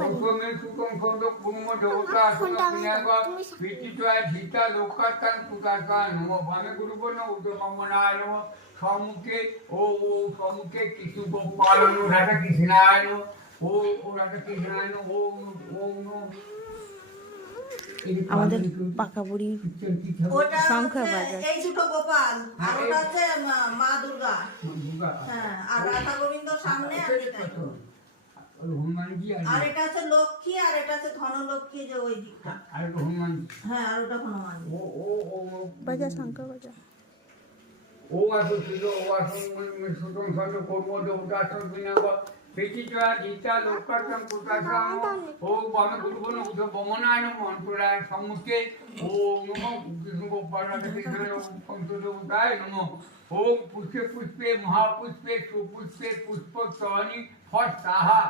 প্রথমে সুতং ছন্দ কুর্ম দেবতা বিনায়ক প্রীতিচয় ধীতা লোকাত্তান কুতাকান নম ভামে গুরুবর্ণ উদ্যমনায় নম সম্মুখে ও সম্মুখে কৃষ্ণ গোপাল রাধা কৃষ্ণায় নম ও রাধা কৃষ্ণায় নম আমাদের পাকা বুড়ি শঙ্খ বাজায়। এই দুটো গোপাল আর ওটা হচ্ছে মা দুর্গা। হ্যাঁ, আর রাধা গোবিন্দ সামনে আর এটাই। আর এটা হচ্ছে লক্ষ্মী আর এটা হচ্ছে ধনলক্ষ্মী যে ওই দিকটা। আর হনুমানজি। হ্যাঁ, আর ওটা হনুমান। ও বাজা শঙ্খ বাজা। ও আসো ছিল ও আসো সুতং ছন্দ কুর্ম দেবতা বিনায়ক প্রীতিচয় ধীতা লোকাত্তান কুতাকান ও ভামে গুরুবর্ণ উদ্যমনায় নম অন্তরায় সম্মুখে ও নম কৃষ্ণ গোপাল রাধা কৃষ্ণায় পঞ্চদেবতায় নম ওম পুষ্পে পুষ্পে মহাপুষ্পে সুপুষ্পে পুষ্পচ্ছনি ফট সাহা